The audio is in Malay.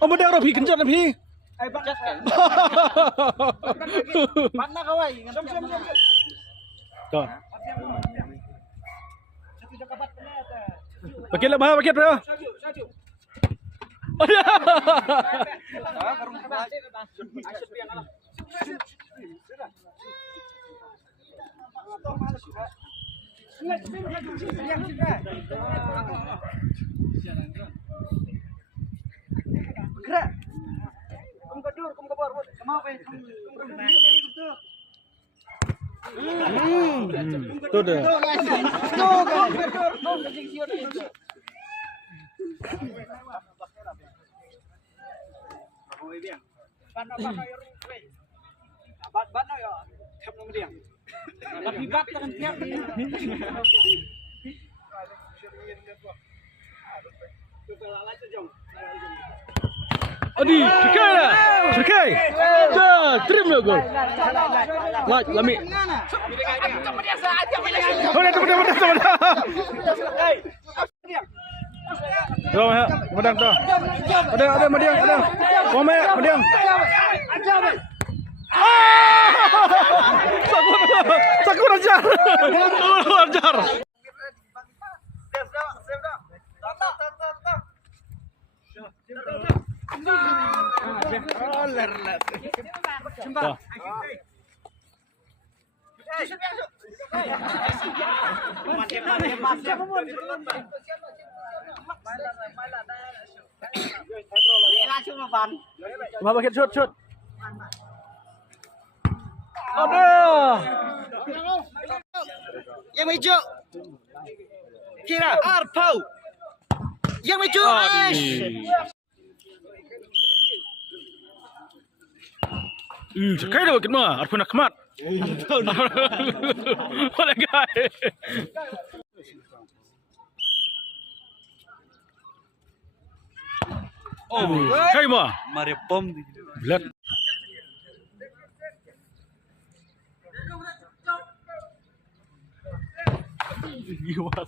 Oh benar Robi kencat Nabi. Mana kawai? Tuh. Pakai lah bah, pakai bro. Oh ya. Gerak. Kum kabur. Kenapa? Tuh dah. Adi, cekai. Dah, trim lah gol. Wah, lami. Oh, dah. Tuh, madang tuh. Ada madang. Komen, madang. Sakut ajar. Mau pakai shoot. Aduh. Yang hijau. Kira Arpau. Yang hijau. Cekai dah makin mah. Arpun nak kemat. Boleh gay. Oh, cekai mah. Mari pom. Belat. Gimana?